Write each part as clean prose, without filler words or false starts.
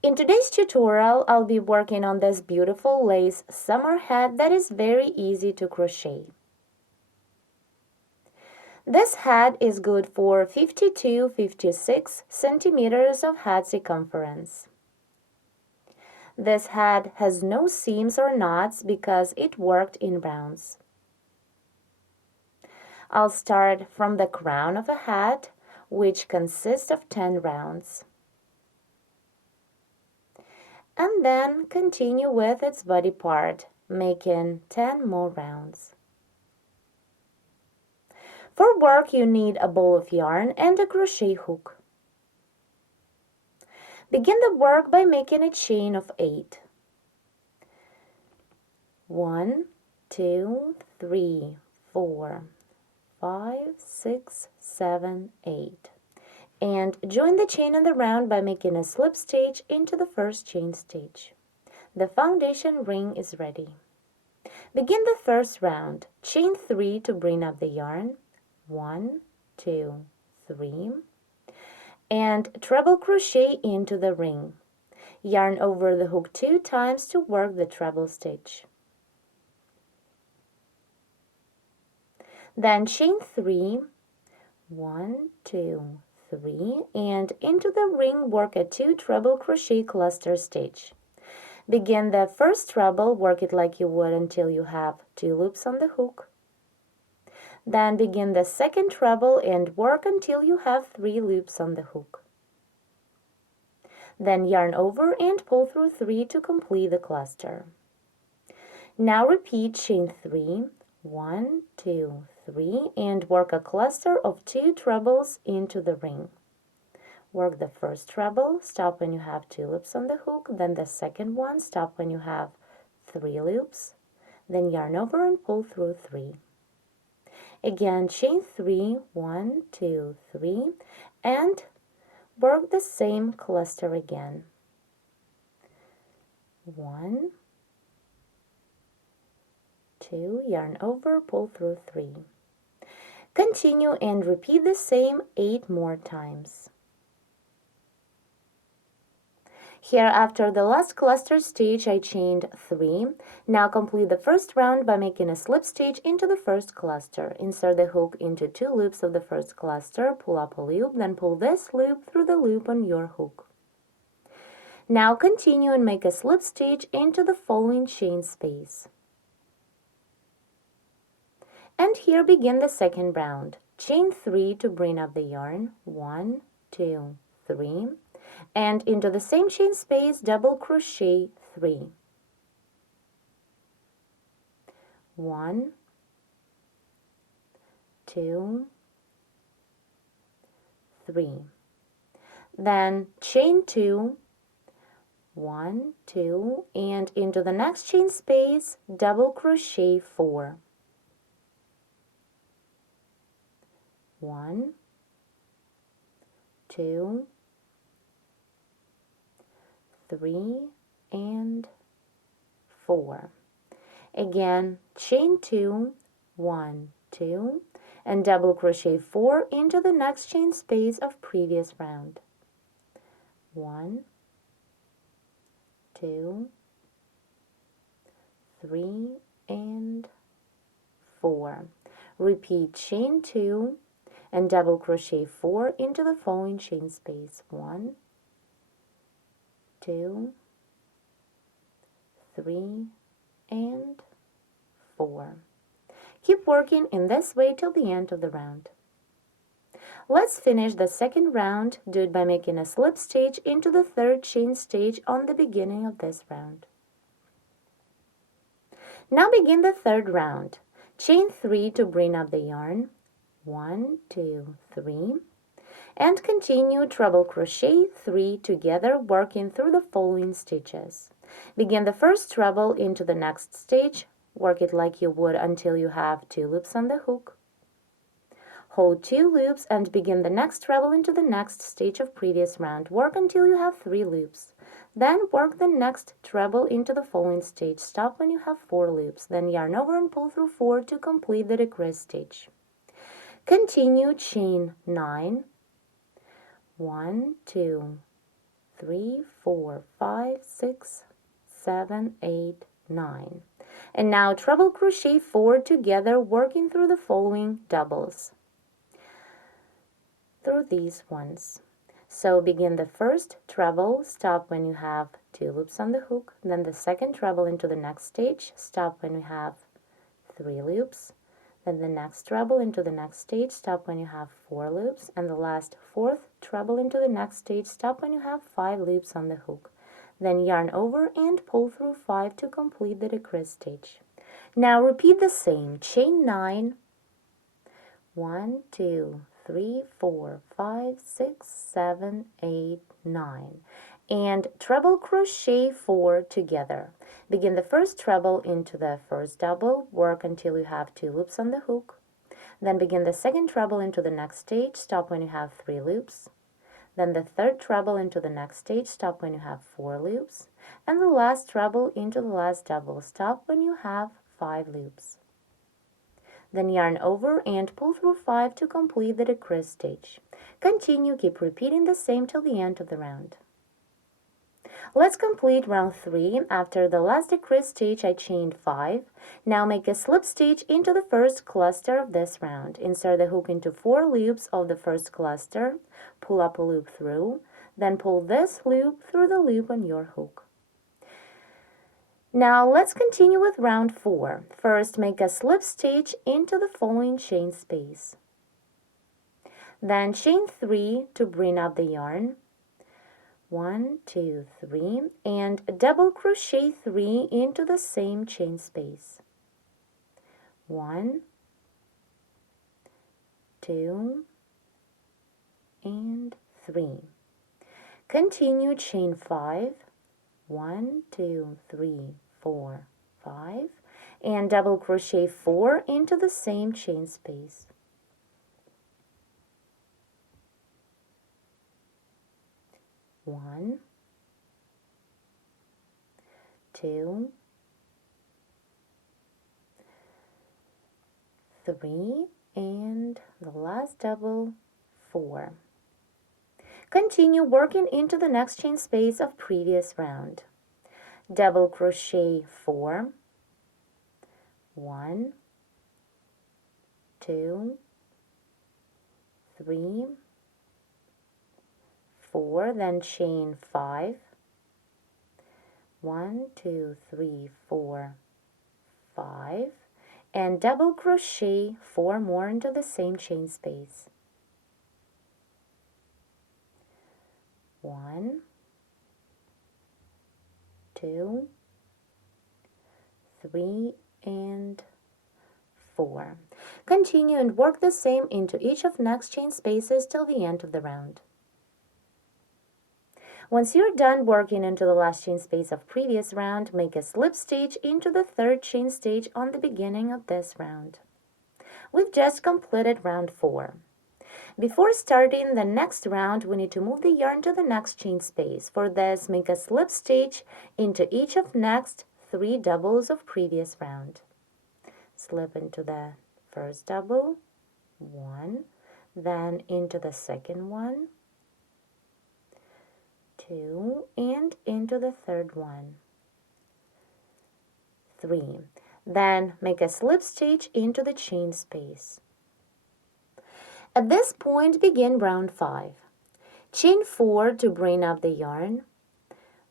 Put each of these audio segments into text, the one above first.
In today's tutorial, I'll be working on this beautiful lace summer hat that is very easy to crochet. This hat is good for 50–56 centimeters of hat circumference. This hat has no seams or knots because it worked in rounds. I'll start from the crown of a hat, which consists of 10 rounds, and then continue with its body part, making 10 more rounds. For work, you need a ball of yarn and a crochet hook. Begin the work by making a chain of 8. 1, 2, 3, 4, 5, 6, 7, 8. And join the chain in the round by making a slip stitch into the first chain stitch. The foundation ring is ready. Begin the first round. Chain 3 to bring up the yarn. 1, 2, 3, and treble crochet into the ring. Yarn over the hook 2 times to work the treble stitch. Then chain 3, 1, 2, 3, and into the ring work a 2 treble crochet cluster stitch. Begin the first treble, work it like you would until you have 2 loops on the hook. Then begin the second treble and work until you have 3 loops on the hook. Then yarn over and pull through 3 to complete the cluster. Now repeat chain 3, 1, 2, 3, and work a cluster of 2 trebles into the ring. Work the first treble, stop when you have 2 loops on the hook, then the second one, stop when you have 3 loops, then yarn over and pull through 3. Again, chain 3, 1, 2, 3, and work the same cluster again. 1, 2, yarn over, pull through 3. Continue and repeat the same 8 more times. Here, after the last cluster stitch, I chained 3. Now complete the first round by making a slip stitch into the first cluster. Insert the hook into 2 loops of the first cluster, pull up a loop, then pull this loop through the loop on your hook. Now continue and make a slip stitch into the following chain space. And here begin the second round. Chain 3 to bring up the yarn. 1, 2, 3. And into the same chain space, double crochet 3. 1, 2, 3. Then chain 2, 1, 2, and into the next chain space, double crochet 4. 1, 2, 3, and 4. Again, chain 2, 1, 2, and double crochet 4 into the next chain space of previous round. 1, 2, 3, and 4. Repeat chain 2 and double crochet 4 into the following chain space. 1, 2, 3, and 4. Keep working in this way till the end of the round. Let's finish the second round. Do it by making a slip stitch into the third chain stitch on the beginning of this round. Now begin the third round. Chain 3 to bring up the yarn. 1, 2, 3. And continue treble crochet 3 together, working through the following stitches. Begin the first treble into the next stitch, work it like you would until you have 2 loops on the hook. Hold 2 loops and begin the next treble into the next stitch of previous round. Work until you have 3 loops. Then work the next treble into the following stitch. Stop when you have 4 loops. Then yarn over and pull through 4 to complete the decrease stitch. Continue chain 9, 1, 2, 3, 4, 5, 6, 7, 8, 9. And now treble crochet 4 together, working through the following doubles through these ones. So begin the first treble, stop when you have 2 loops on the hook, then the second treble into the next stage, stop when you have 3 loops, then the next treble into the next stage, stop when you have 4 loops, and the last fourth treble into the next stage, stop when you have 5 loops on the hook. Then yarn over and pull through 5 to complete the decrease stitch. Now repeat the same, chain 9, 1, 2, 3, 4, 5, 6, 7, 8, 9, and treble crochet 4 together. Begin the first treble into the first double, work until you have 2 loops on the hook, then begin the second treble into the next stage, stop when you have 3 loops, then the third treble into the next stage, stop when you have 4 loops, and the last treble into the last double, stop when you have 5 loops. Then yarn over and pull through 5 to complete the decrease stitch. Continue, keep repeating the same till the end of the round. Let's complete round 3. After the last decrease stitch, I chained 5. Now make a slip stitch into the first cluster of this round. Insert the hook into 4 loops of the first cluster, pull up a loop through, then pull this loop through the loop on your hook. Now let's continue with round 4. First, make a slip stitch into the following chain space. Then chain 3 to bring up the yarn. 1, 2, 3, and double crochet 3 into the same chain space. 1, 2, and 3. Continue, chain 5. 1, 2, 3, 4, 5, and double crochet 4 into the same chain space. 1, 2, 3, and the last double 4. Continue working into the next chain space of previous round. Double crochet 4, 1, 2, 3, 4, then chain 5, 1, 2, 3, 4, 5, and double crochet 4 more into the same chain space. 1, 2, 3, and 4. Continue and work the same into each of next chain spaces till the end of the round. Once you're done working into the last chain space of previous round, make a slip stitch into the third chain stitch on the beginning of this round. We've just completed round 4. Before starting the next round, we need to move the yarn to the next chain space. For this, make a slip stitch into each of next 3 doubles of previous round. Slip into the first double, 1, then into the second one, 2, and into the third one, 3. Then make a slip stitch into the chain space. At this point, begin round 5. Chain 4 to bring up the yarn.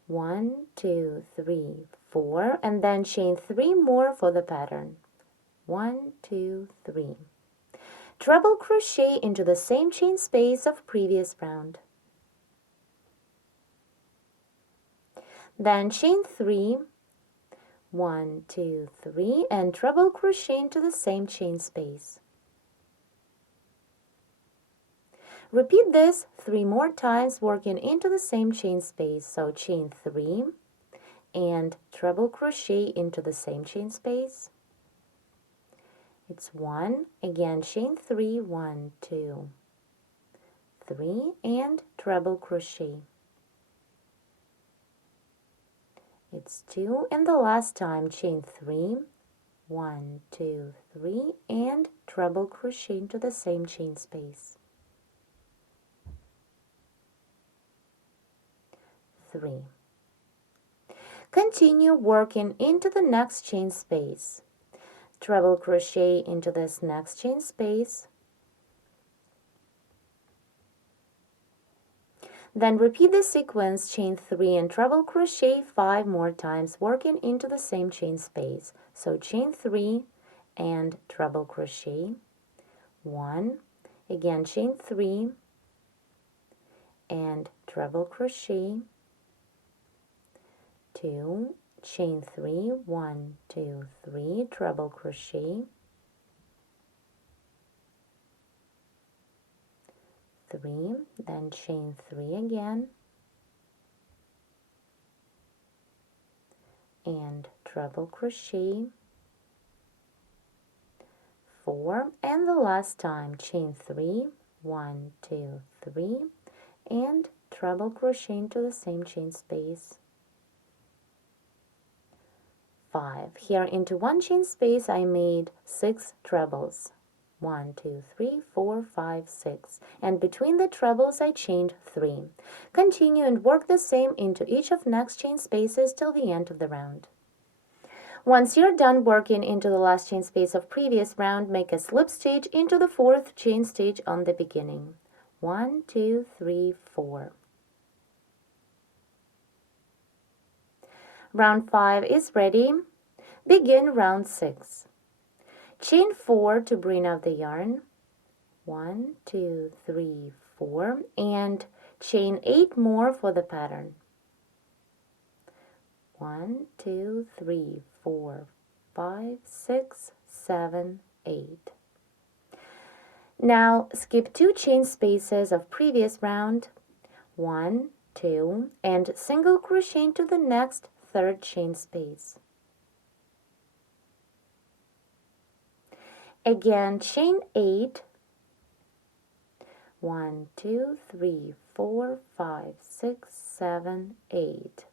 1, 2, 3, 4, and then chain 3 more for the pattern. 1, 2, 3. Treble crochet into the same chain space of previous round. Then chain 3, 1, 2, 3, and treble crochet into the same chain space. Repeat this 3 more times, working into the same chain space. So chain 3 and treble crochet into the same chain space. It's 1, again chain 3, 1, 2, 3, and treble crochet. It's 2, and the last time chain 3, 1, 2, 3, and treble crochet into the same chain space. 3. Continue working into the next chain space. Treble crochet into this next chain space. Then repeat the sequence, chain 3 and treble crochet 5 more times, working into the same chain space. So chain 3 and treble crochet 1, again chain 3 and treble crochet 2, chain 3, 1, 2, 3, treble crochet 3, then chain 3 again and treble crochet 4, and the last time chain 3, 1, 2, 3, and treble crochet into the same chain space 5. Here into one chain space I made 6 trebles. 1, 2, 3, 4, 5, 6. And between the trebles I chained 3. Continue and work the same into each of next chain spaces till the end of the round. Once you're done working into the last chain space of previous round, make a slip stitch into the 4th chain stitch on the beginning. 1, 2, 3, 4. Round 5 is ready. Begin round 6. Chain 4 to bring out the yarn. 1, 2, 3, 4, and chain 8 more for the pattern. 1, 2, 3, 4, 5, 6, 7, 8. Now skip 2 chain spaces of previous round. 1, 2, and single crochet into the next 3rd chain space. Again, chain 8. 1, 2, 3, 4, 5, 6, 7, 8.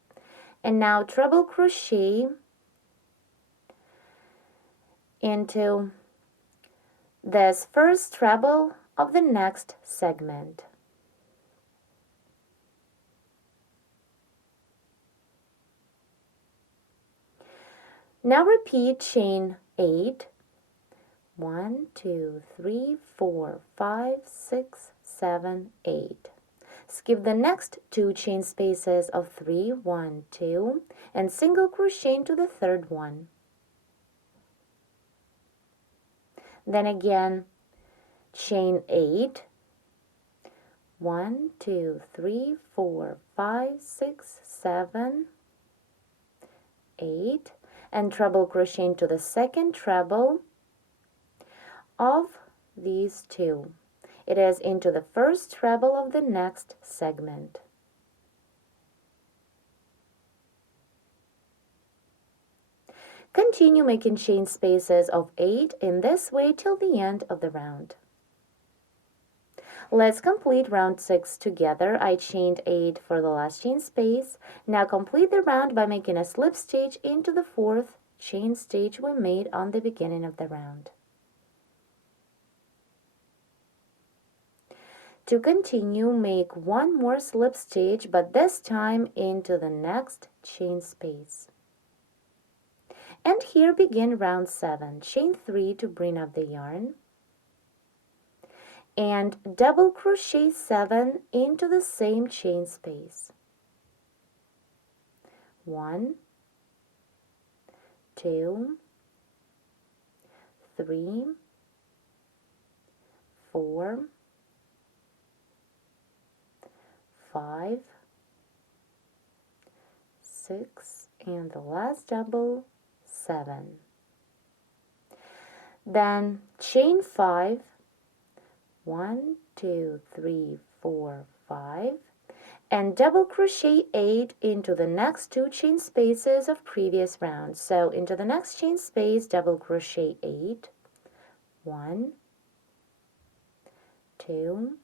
And now treble crochet into this first treble of the next segment. Now repeat chain 8. 1, 2, 3, 4, 5, 6, 7, 8. Skip the next 2 chain spaces of 3, 1, 2, and single crochet into the 3rd one. Then again, chain 8. 1, 2, 3, 4, 5, 6, 7, 8, and treble crochet into the 2nd treble of these 2. It is into the 1st treble of the next segment. Continue making chain spaces of 8 in this way till the end of the round. Let's complete round 6 together. I chained 8 for the last chain space. Now complete the round by making a slip stitch into the 4th chain stitch we made on the beginning of the round. To continue, make one more slip stitch, but this time into the next chain space. And here begin round 7. Chain 3 to bring up the yarn. And double crochet 7 into the same chain space. 1, 2, 3, 4, 5, 6, and the last double, 7. Then chain 5, 1, 2, 3, 4, 5, and double crochet 8 into the next 2 chain spaces of previous round. So into the next chain space, double crochet 8, 1, 2,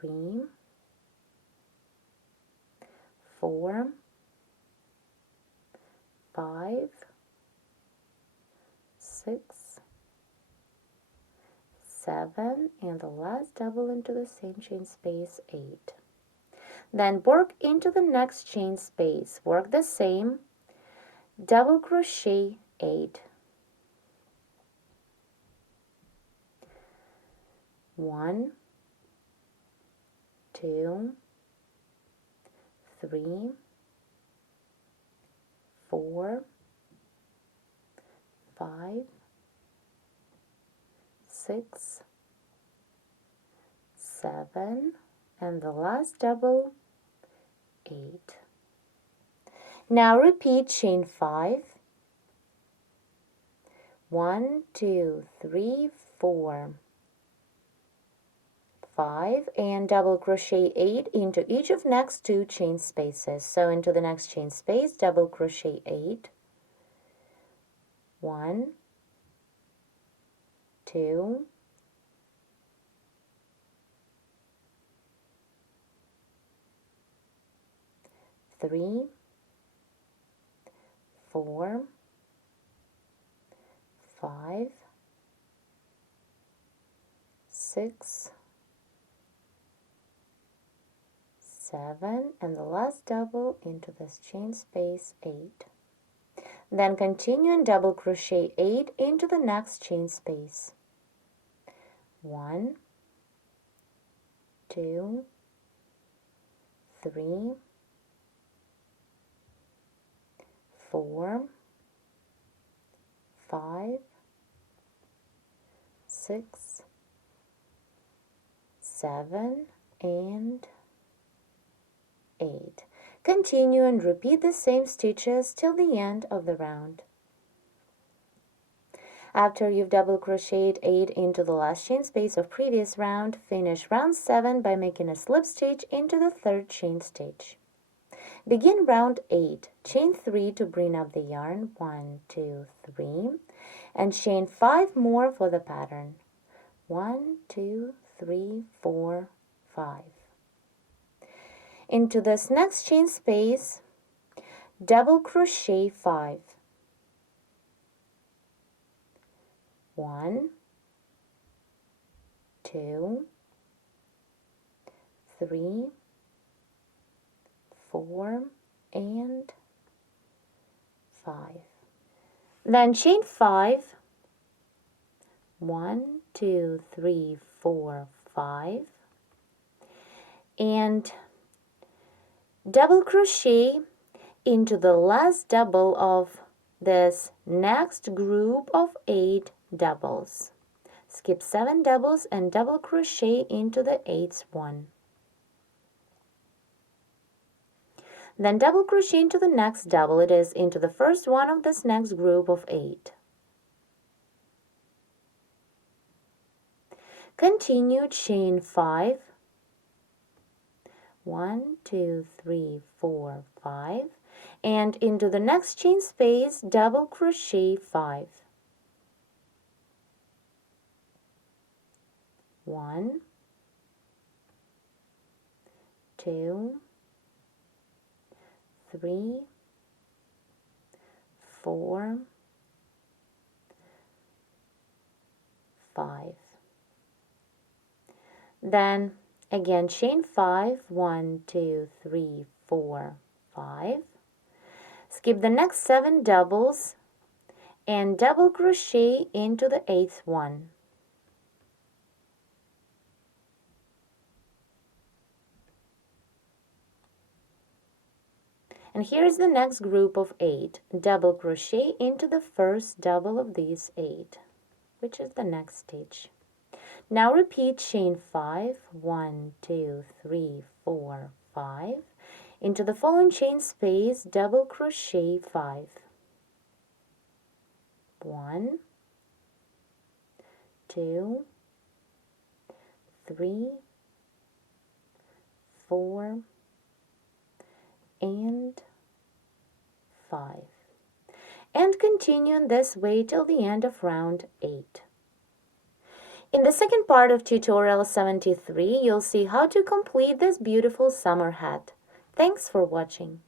3, 4, 5, 6, 7, and the last double into the same chain space, 8. Then work into the next chain space. Work the same, double crochet 8. 1, 2, 3, 4, 5, 6, 7, and the last double 8. Now repeat chain 5. 1, 2, 3, 4, 5, and double crochet 8 into each of next 2 chain spaces. So into the next chain space, double crochet 8, 1, 2, 3, 4, 5, 6, 7, and the last double into this chain space 8. Then continue and double crochet 8 into the next chain space. 1, 2, 3, 4, 5, 6, 7, and 8. Continue and repeat the same stitches till the end of the round. After you've double crocheted 8 into the last chain space of previous round, finish round 7 by making a slip stitch into the 3rd chain stitch. Begin round 8, chain 3 to bring up the yarn, 1, 2, 3, and chain 5 more for the pattern, 1, 2, 3, 4, 5. Into this next chain space, double crochet 5. 1, 2, 3, 4, and 5. Then chain 5, 1, 2, 3, 4, 5, and double crochet into the last double of this next group of 8 doubles. Skip 7 doubles and double crochet into the 8th one. Then double crochet into the next double. It is into the first one of this next group of 8. Continue chain 5. 1, 2, 3, 4, 5, and into the next chain space, double crochet 5. 1, 2, 3, 4, 5. Then again, chain 5, 1, 2, 3, 4, 5. Skip the next 7 doubles and double crochet into the 8th one. And here's the next group of 8. Double crochet into the first double of these 8, which is the next stitch. Now repeat chain 5, 1, 2, 3, 4, 5. Into the following chain space, double crochet 5. 1, 2, 3, 4, and 5. And continue in this way till the end of round 8. In the second part of tutorial 73, you'll see how to complete this beautiful summer hat. Thanks for watching.